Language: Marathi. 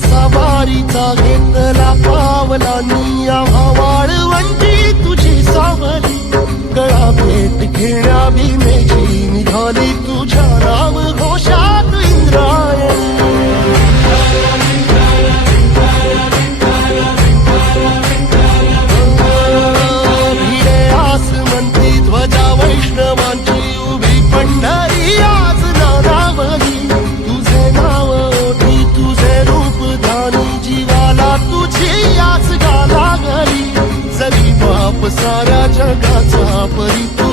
सवारीचा घेतला पावलानी आवाळ वंटी तुझी सावली गळा भेट घेण्या भीमेची निघाली तुझ्या राम घोषात इंद्रायणी भिडे आस म्हणती ध्वजा वैष्णवांची जगाचा परिपूर्ण